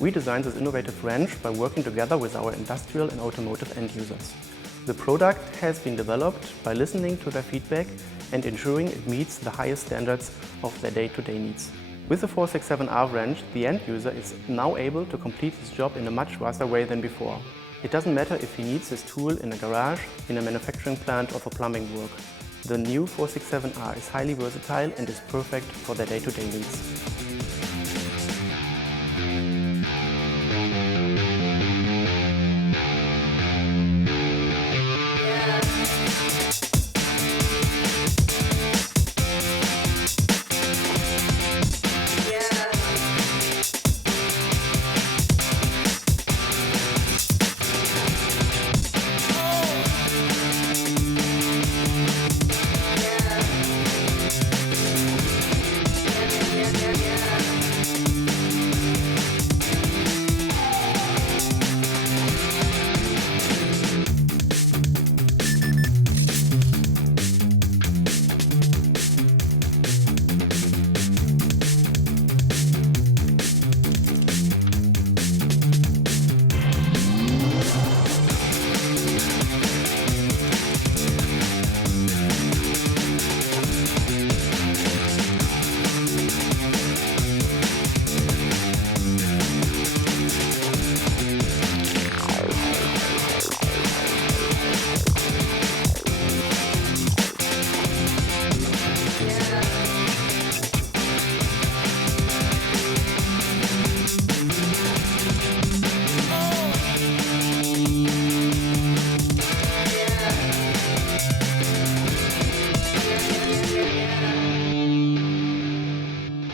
We designed this innovative wrench by working together with our industrial and automotive end users. The product has been developed by listening to their feedback and ensuring it meets the highest standards of their day-to-day needs. With the 467R wrench, the end user is now able to complete his job in a much faster way than before. It doesn't matter if he needs this tool in a garage, in a manufacturing plant or for plumbing work. The new 467R is highly versatile and is perfect for their day-to-day needs.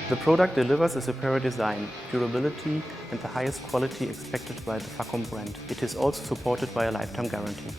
The product delivers a superior design, durability and the highest quality expected by the Facom brand. It is also supported by a lifetime guarantee.